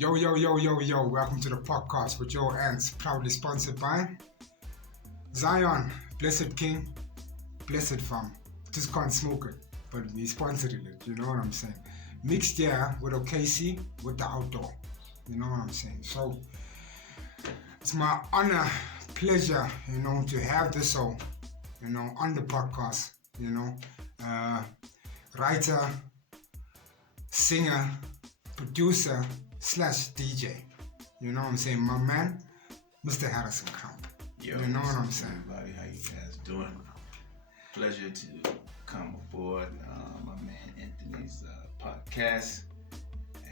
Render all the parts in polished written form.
Yo, yo, yo, yo, yo, welcome to the podcast with your ants, proudly sponsored by Zion, Blessed King, Blessed Farm. Just can't smoke it, but we sponsored it, you know what I'm saying? Mixed here with OKC with the outdoor, you know what I'm saying? So, it's my honor, pleasure, to have this show, on the podcast, writer, singer, producer / DJ. You know what I'm saying? My man, Mr. Harrison Crump. Yo, you know what I'm saying? Everybody, how you guys doing? Pleasure to come aboard my man Anthony's podcast.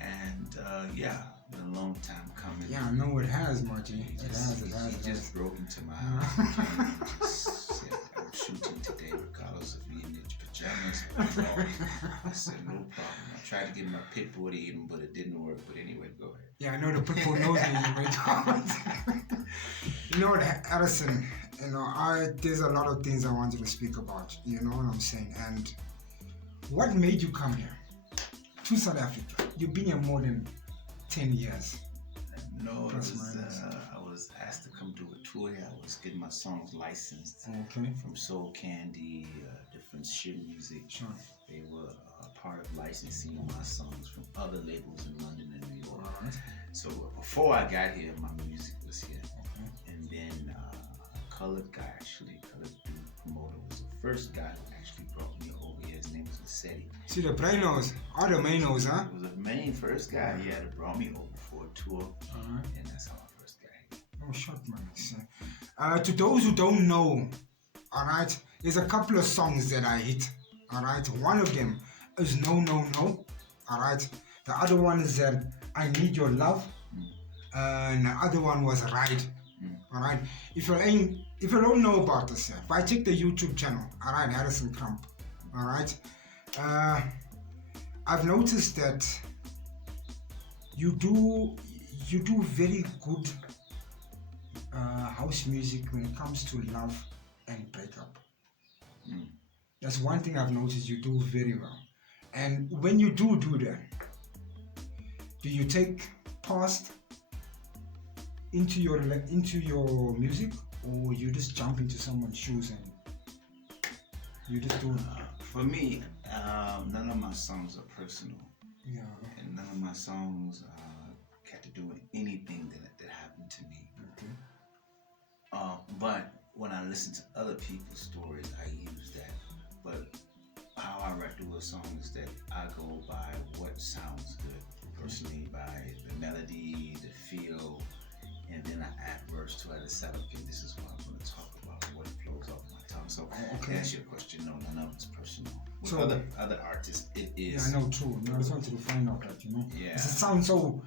And been a long time coming. Yeah, I know it has, Margie. It has. He just broke into my house and just said, I'm shooting today regardless of you in your pajamas. I said, no problem. I tried to get my pit bull to eat him, but it didn't work. But anyway, go ahead. Yeah, I know the pit bull knows me. You know what, Harrison, there's a lot of things I wanted to speak about. You know what I'm saying? And what made you come here to South Africa? You've been here more than 10 years. No, I was asked to come do a tour here. I was getting my songs licensed from Soul Candy, different shit music. Sure. They were part of licensing my songs from other labels in London and New York. Right. So before I got here, my music was here. And then a colored guy, colored promoter, was the first guy who actually brought me over here. His name was Massetti. See the Brainos, all the Mainos, huh? He was the main first guy that brought me over for a tour. And that's how I first got here. Oh, short man. To those who don't know, alright, there's a couple of songs that I hit. Alright, one of them is No, No, No. Alright, the other one is that I Need Your Love. And the other one was Ride. Alright, if you don't know about this, if I check the YouTube channel, alright, Harrison Crump. Alright, I've noticed that you do very good house music when it comes to love and breakup. That's one thing I've noticed you do very well. And when you do that, do you take past into your music, or you just jump into someone's shoes and you just do it? For me, none of my songs are personal. Yeah. And none of my songs got to do with anything that happened to me. Okay. But when I listen to other people's stories, I use that. But how I write do a song is that I go by what sounds good. Personally, by the melody, the feel, and then I add verse to it. I decide, okay, this is what I'm going to talk about, what flows off my tongue. So to answer your question, no, none of it's personal. With so other artists, it is. Yeah, I know, true. I just wanted to find out that, Yeah. It sounds so.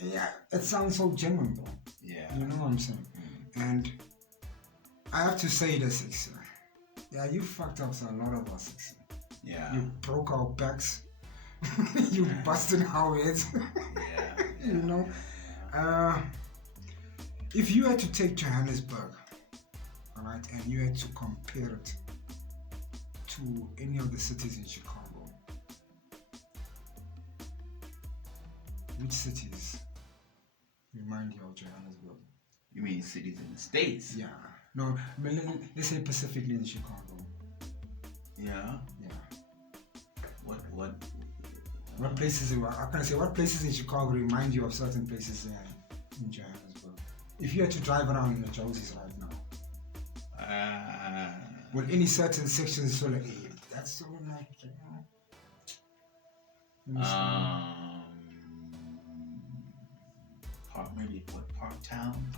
Yeah, it sounds so genuine, bro. Yeah. You know what I'm saying? And I have to say this, Sixer. Yeah, you fucked up a lot of us, Sixer. Yeah. You broke our backs. You busted our heads. Yeah. If you had to take Johannesburg, alright, and you had to compare it to any of the cities in Chicago, which cities remind you of Johannesburg? You mean cities in the States? Yeah. No, let's say specifically in Chicago. Yeah. Yeah. What places? I can say what places in Chicago remind you of certain places in Johannesburg? If you had to drive around in the Josies right now, with any certain sections, so like, hey, that's so like,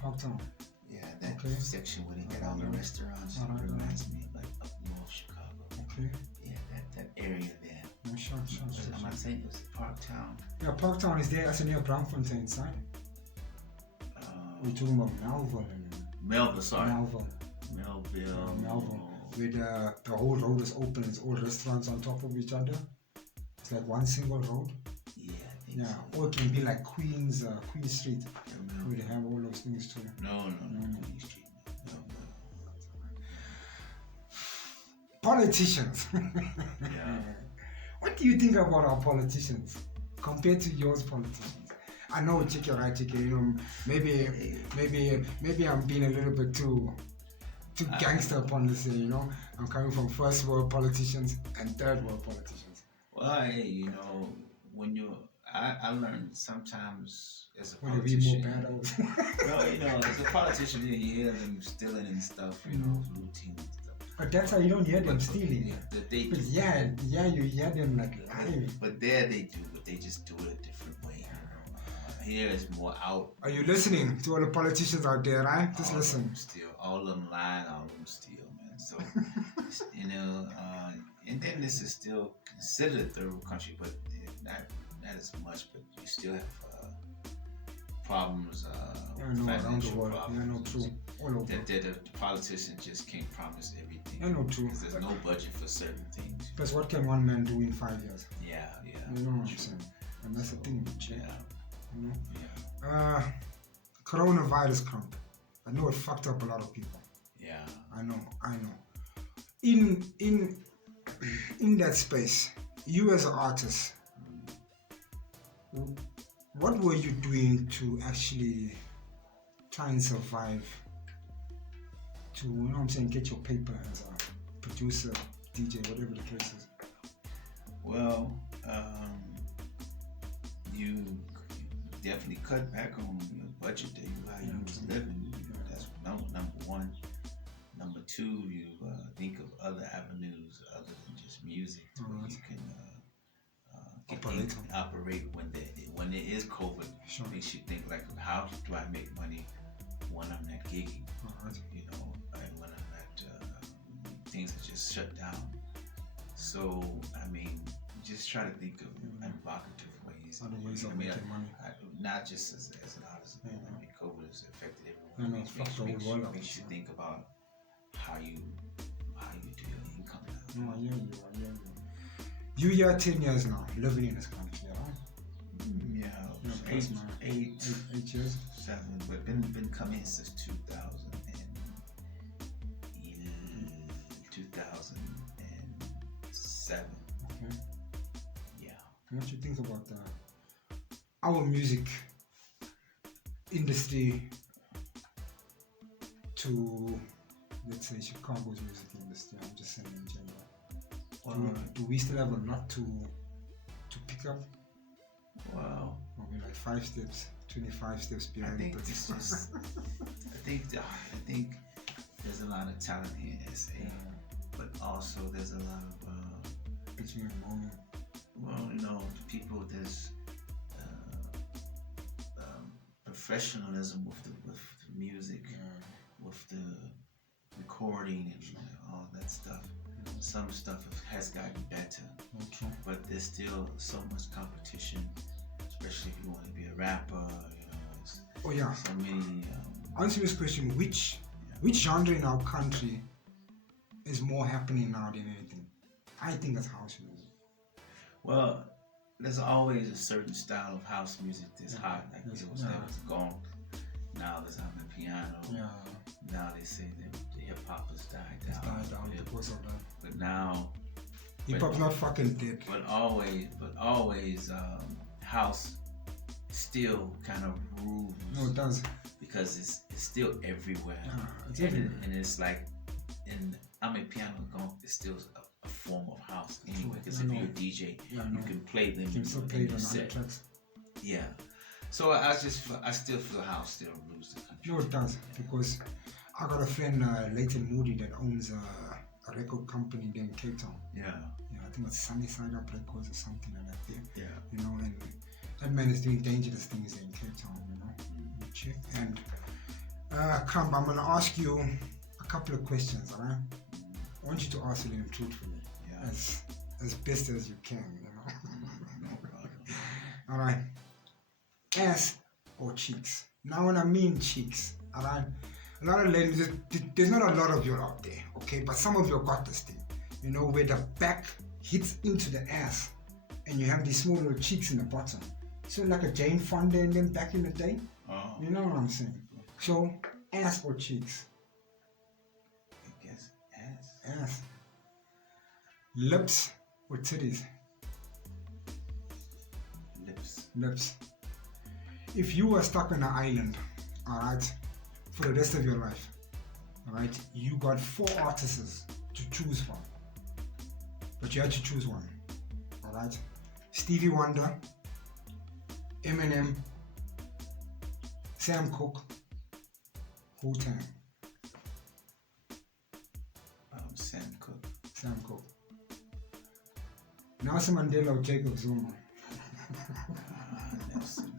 Parktown. Yeah, that section where they got all the restaurants. Right. Reminds me of like up north Chicago. Okay. Yeah, that area there. Sure. Am I saying it was Parktown? Yeah, Parktown is there. That's near Braamfontein inside. We're talking about Melville. Melville. Where the whole road is open. It's all restaurants on top of each other. It's like one single road. Yeah, I think so. Or it can be like Queen Street. Where they have all those things too. No, Queen Street. No. Politicians. Yeah. What do you think about our politicians compared to yours politicians? I know, Chicken, right, Chicken. You know, maybe I'm being a little bit too gangster upon this. You know, I'm coming from first world politicians and third world politicians. Well, hey, you know, when you, I learned sometimes as a Would it be more politician. bad? No, you know, as a politician, you hear them stealing and stuff, you know, looting and stuff. But that's how you don't hear them stealing. That they But do. yeah, you hear them like lying. But there they do, but they just do it a different way. You know? Here is more out. Are you listening to all the politicians out there, right? Just All listen. Of them steal, all of them lying, all of them steal, man. So, you know, and then this is still considered a third world country, but not as much. But you still have problems, around the world. problems. Yeah, no, true. All over. That the politicians just can't promise everything. Yeah, no, true. Because there's no budget for certain things. Because what can one man do in 5 years? Yeah. You know what I'm saying? And that's the thing. Yeah. You know? Yeah. Coronavirus come. I know it fucked up a lot of people. Yeah. I know. In that space, you as an artist, what were you doing to actually try and survive? To, you know what I'm saying, get your paper as a producer, DJ, whatever the case is. Well, you definitely cut back on your budget that you was living. That's number one. Number two, you think of other avenues other than just music where you can operate when there is COVID. Sure. Makes you think like, how do I make money when I'm not gigging? You know, and when I'm not, things are just shut down. So I mean, just try to think of evocative ways. Other ways of making money. Not just as an artist. I mean, COVID has affected everyone. I know, it's fucked the whole world up. Makes you think about how you do your income now. No, I hear you. You are 10 years now, living in this country, right? Yeah, eight years, 7, but been coming since 2007. Okay. Yeah. What you think about our music industry to, let's say, Chicago's music industry? I'm just saying in general. Do we still have a lot to pick up? Wow. Or we like 5 steps, 25 steps behind. I think it's just. I think there's a lot of talent here in SA, but also there's a lot of. Well, you know, people. There's professionalism with the music, with the recording and all that stuff. Some stuff has gotten better, but there's still so much competition, especially if you want to be a rapper. You know, so many. Answer this question: which genre in our country is more happening now than anything? I think that's house music. Well, there's always a certain style of house music that's hot. Like it was gone. Now there's on the piano. Yeah. Now they say that the hip hop has died down. It's died down because of that. But now hip hop's not fucking dead. But always, house still kind of rules. No, it does. Because it's still everywhere. It's everywhere. And it's like, piano is still a form of house anyway. Because if you're a DJ, you can play them. You can still play them on the tracks. Yeah. So I still feel house still rules the country. No, it does, because I got a friend, Leighton Moody, that owns a record company there in Cape Town. Yeah. I think it's Sunny Side Up Records or something like that there. Yeah. You know, and that man is doing dangerous things there in Cape Town, you know. And Crump, I'm gonna ask you a couple of questions, alright? I want you to answer them truthfully, as best as you can, you know. Alright. Ass or cheeks? Now when I mean cheeks, alright, a lot of ladies, there's not a lot of you out there, okay, but some of you got this thing, you know, where the back hits into the ass and you have these small little cheeks in the bottom. So like a Jane Fonda and them back in the day. You know what I'm saying? So ass or cheeks? I guess ass. Ass. Lips or titties? Lips. Lips. if you were stuck on an island, all right, for the rest of your life, all right, you got 4 artists to choose from, but you had to choose one, all right? Stevie Wonder, Eminem, Sam Cooke, Wu-Tang. Sam Cooke. Sam Cooke. Nelson Mandela or Jacob Zuma? Nelson.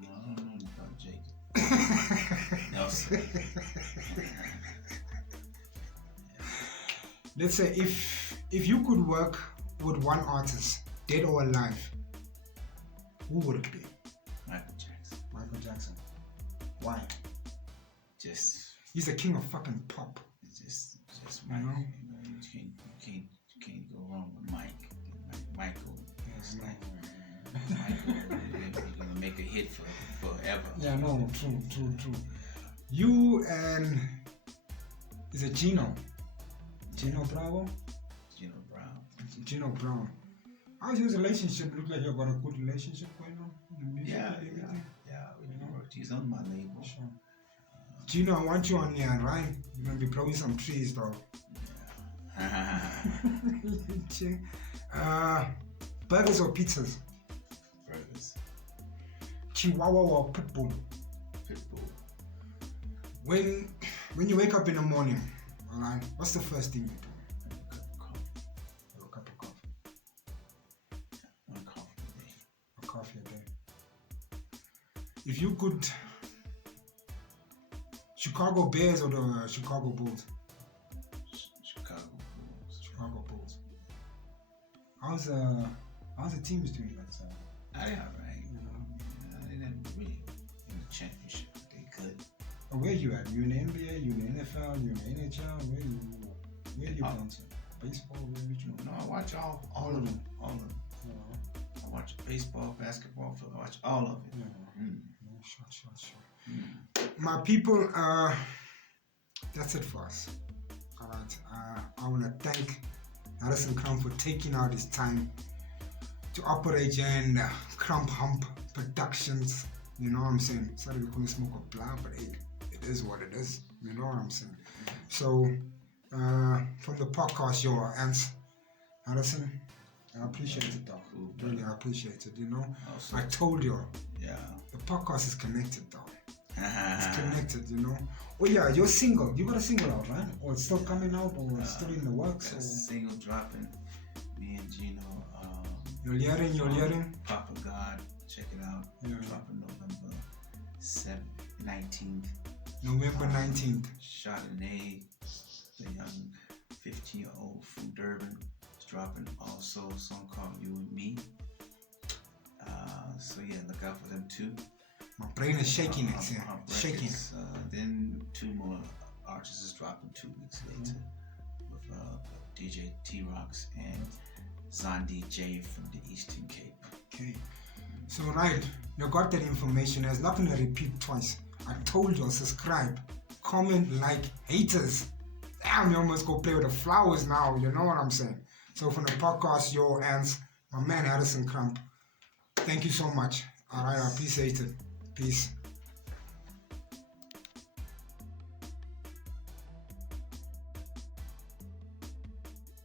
I don't know about Jacob. Nelson. Let's say if you could work with one artist, dead or alive, who would it be? Michael Jackson. Michael Jackson. Why? Just. He's the king of fucking pop. It's just Mike. You can't go wrong with Mike. Michael. Yes, Michael. You're gonna make a hit forever. Yeah, no, true. You and is it Gino? Gino Bravo? Gino Brown. How's your relationship? Look like you've got a good relationship going on in the music. Yeah. He's on my label. Sure. Gino, I want you on here, right? You're gonna be blowing some trees, though. Yeah. Burgers or pizzas? Burgers. Chihuahua or pitbull? Pitbull. When you wake up in the morning, alright, what's the first thing you do? A cup of coffee. Have a cup of coffee. One coffee a day. A coffee a day. If you could, Chicago Bears or the Chicago Bulls? Chicago Bulls. Chicago Bulls. How's the teams doing that side? They all right. They never really in the championship. They good. Where you at? You in the NBA? You in the NFL? You in the NHL? Where you bouncing? Baseball? Where you? No, I watch all of them. All of them. I watch baseball, basketball, football. I watch all of it. Sure. My people, that's it for us. All right. I want to thank Harrison Crump for taking out his time to operate here in Crump Hump Productions. You know what I'm saying? Sorry we couldn't smoke a blunt, but hey, it is what it is. You know what I'm saying? So, from the podcast, your ants, Harrison, I appreciate it, though. Cool, really, I appreciate it. You know, also, I told you, yeah, the podcast is connected, though. It's It's connected, you know. Oh yeah, you're single. You got a single out, right? Or it's still coming out, or it's still in the works? Got a single dropping. Me and Gino. You're hearing. Papa God, check it out. Yeah. Dropping November 19th. November 19th. Chardonnay, the young 15-year-old from Durban, is dropping also a song called You and Me. So yeah, look out for them too. My brain is shaking, it's shaking. Then 2 more artists is dropping 2 weeks later with DJ T-Rocks and Zandi J from the Eastern Cape. Okay. So right, you got that information. There's nothing to repeat twice. I told you, subscribe, comment, like, haters. Damn, you almost go play with the flowers now. You know what I'm saying? So from the podcast, your ants, my man Harrison Crump. Thank you so much. All right, I appreciate it. Peace.